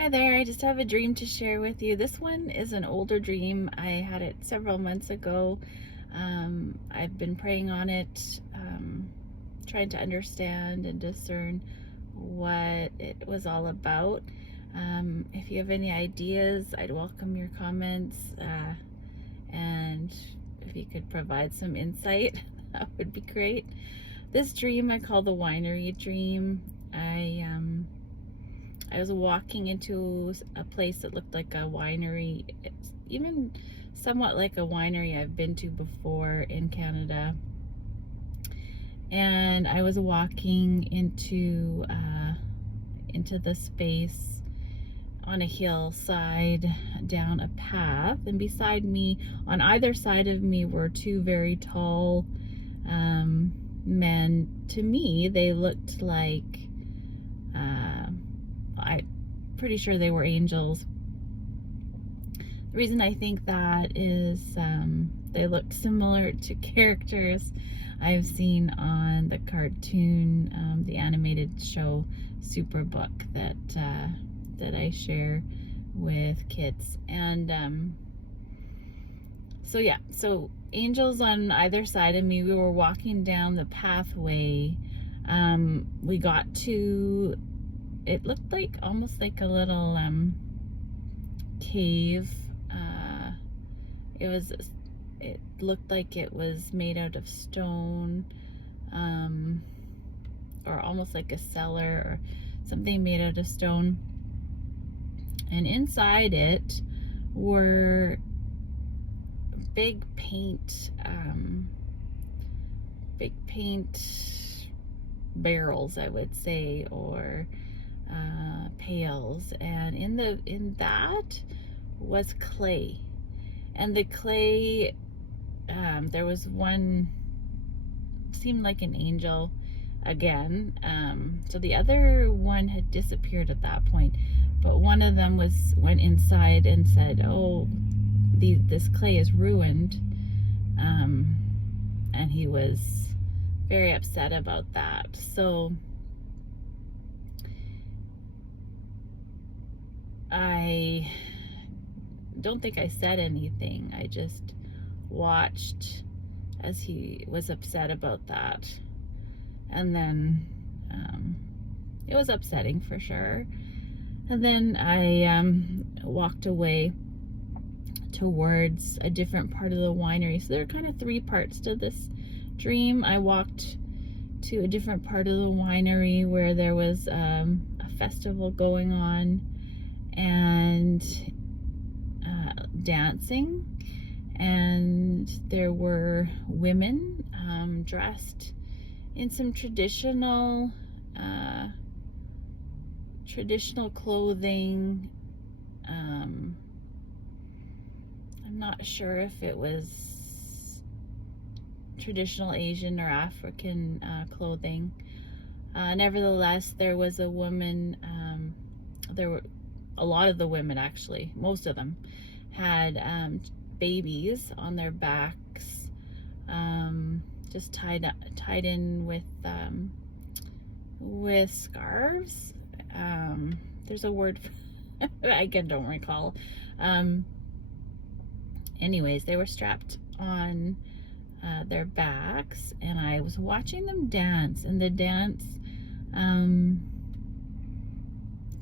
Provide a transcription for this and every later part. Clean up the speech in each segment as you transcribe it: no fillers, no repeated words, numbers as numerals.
Hi there, I just have a dream to share with you. This one is an older dream. I had it several months ago. I've been praying on it, trying to understand and discern what it was all about. If you have any ideas, I'd welcome your comments. And if you could provide some insight, that would be great. This dream I call the Winery dream. I was walking into a place that looked like a winery. It's even somewhat like a winery I've been to before in Canada. And I was walking into the space on a hillside down a path, and beside me, on either side of me, were two very tall men. To me, they looked like I'm pretty sure they were angels. The reason I think that is they looked similar to characters I've seen on the cartoon, the animated show Superbook that I share with kids. And so angels on either side of me. We were walking down the pathway. We got to, it looked like almost like a little cave. It looked like it was made out of stone, or almost like a cellar or something made out of stone. And inside it were big paint barrels, I would say, or pails, and in that was clay. And the clay, there was one seemed like an angel again. So the other one had disappeared at that point, but one of them went inside and said, "Oh, this clay is ruined," and he was very upset about that. So I don't think I said anything. I just watched as he was upset about that. And then it was upsetting for sure. And then I walked away towards a different part of the winery. So there are kind of three parts to this dream. I walked to a different part of the winery where there was a festival going on, and dancing, and there were women dressed in some traditional clothing. I'm not sure if it was traditional Asian or African clothing. Nevertheless, there was a woman. There were a lot of the women, actually, most of them, had babies on their backs, just tied in with scarves. There's a word I don't recall. Anyways, they were strapped on their backs, and I was watching them dance, and the dance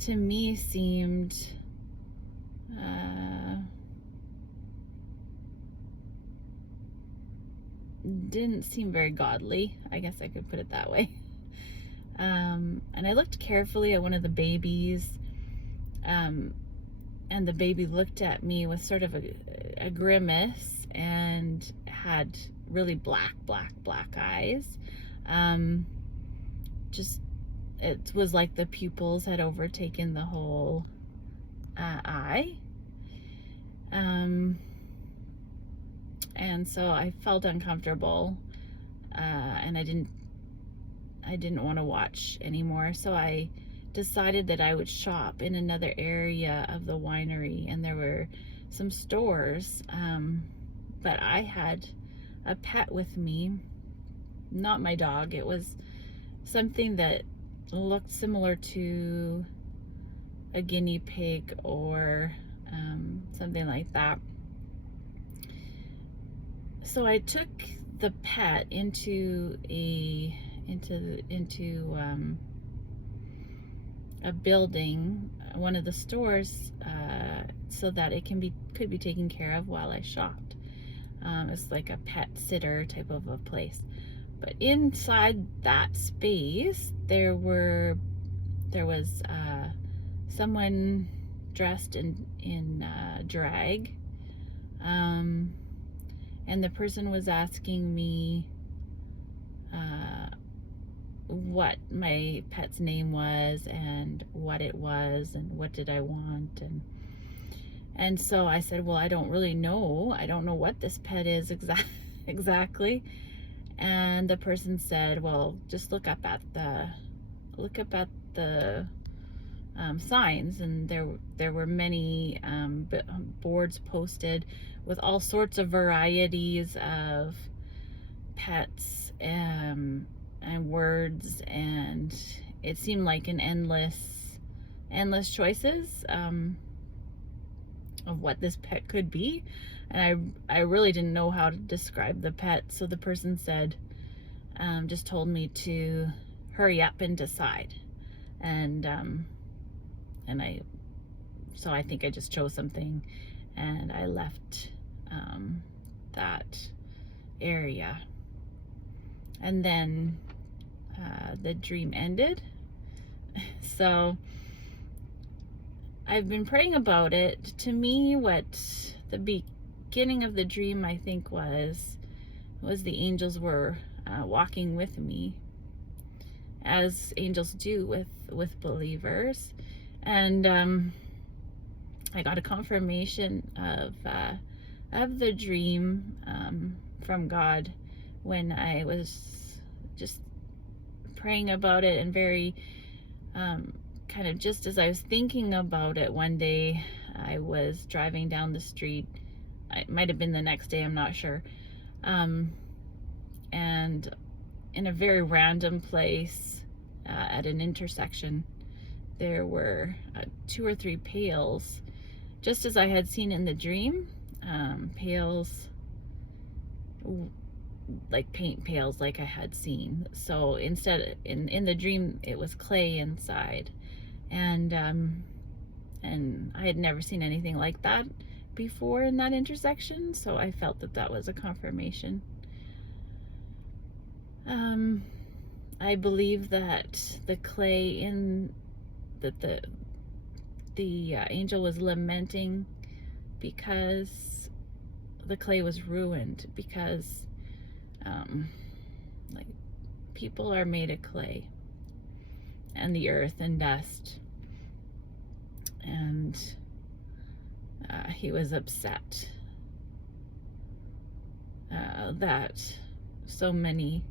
to me seemed didn't seem very godly. I guess I could put it that way. And I looked carefully at one of the babies, and the baby looked at me with sort of a grimace and had really black eyes. Just, it was like the pupils had overtaken the whole eye. And so I felt uncomfortable, and I didn't want to watch anymore. So I decided that I would shop in another area of the winery, and there were some stores, but I had a pet with me, not my dog. It was something that looked similar to a guinea pig or something like that. So I took the pet into a building, one of the stores, so that it could be taken care of while I shopped. It's like a pet sitter type of a place. But inside that space, there was someone dressed in drag, and the person was asking me what my pet's name was and what it was and what did I want, and so I said, well, I don't really know. I don't know what this pet is exactly. And the person said, well, just look up at the signs, and there were many boards posted with all sorts of varieties of pets and words, and it seemed like an endless choices of what this pet could be. And I really didn't know how to describe the pet, so the person said, just told me to hurry up and decide. And so I think I just chose something, and I left that area. And then the dream ended. So I've been praying about it. To me, what the beginning of the dream, I think, was the angels were walking with me, as angels do with believers. And I got a confirmation of the dream from God when I was just praying about it, and very kind of just as I was thinking about it, one day I was driving down the street. It might have been the next day, I'm not sure. And in a very random place at an intersection, there were 2 or 3 pails, just as I had seen in the dream. Pails, like paint pails, like I had seen. So instead, in the dream, it was clay inside, and I had never seen anything like that before in that intersection. So I felt that was a confirmation. I believe that the clay that the angel was lamenting because the clay was ruined, because like, people are made of clay and the earth and dust, and he was upset that so many,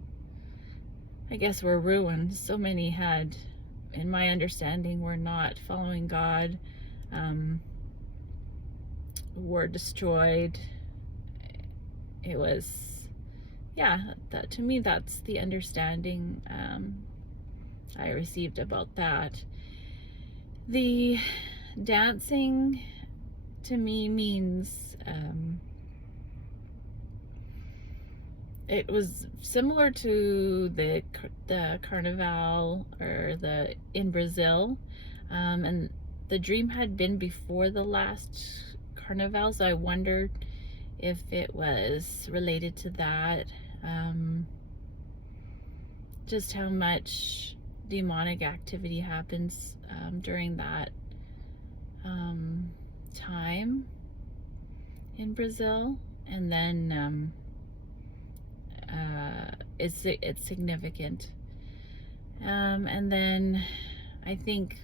I guess, were ruined. So many had, in my understanding, were not following God, were destroyed. It was, yeah, that, to me, that's the understanding I received about that. The dancing, to me, means it was similar to the carnival or in Brazil, and the dream had been before the last carnival, so I wondered if it was related to that. Just how much demonic activity happens during that time in Brazil, and then it's significant. And then I think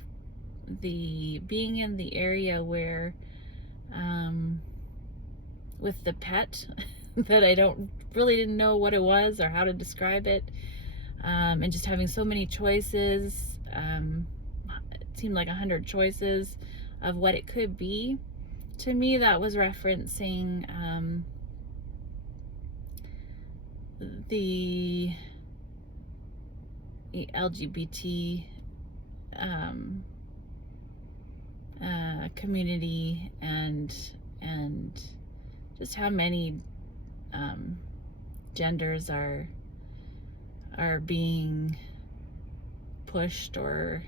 the being in the area where with the pet that I didn't know what it was or how to describe it, and just having so many choices, it seemed like 100 choices of what it could be. To me, that was referencing the LGBT community and just how many genders are being pushed or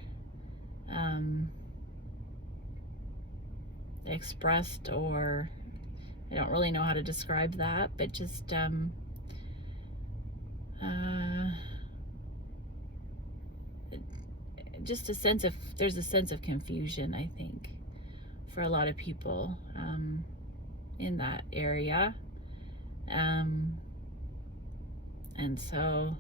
expressed, or I don't really know how to describe that, but just just there's a sense of confusion, I think, for a lot of people in that area. And so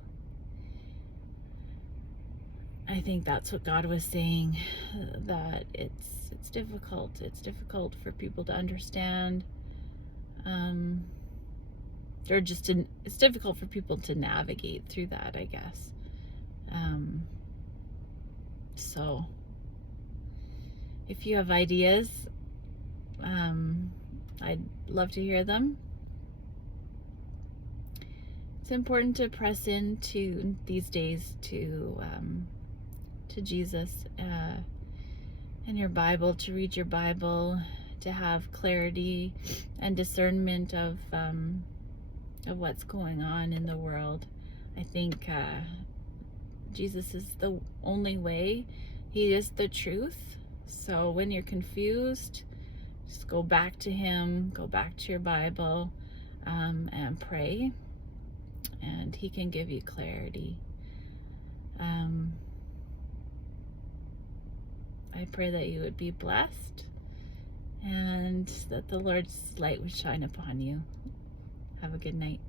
I think that's what God was saying, that it's difficult. It's difficult for people to understand. It's difficult for people to navigate through that, I guess. So if you have ideas, I'd love to hear them. It's important to press into these days to Jesus in your Bible, to read your Bible, to have clarity and discernment of what's going on in the world. I think Jesus is the only way. He is the truth. So when you're confused, just go back to Him, go back to your Bible, and pray, and He can give you clarity. I pray that you would be blessed and that the Lord's light would shine upon you. Have a good night.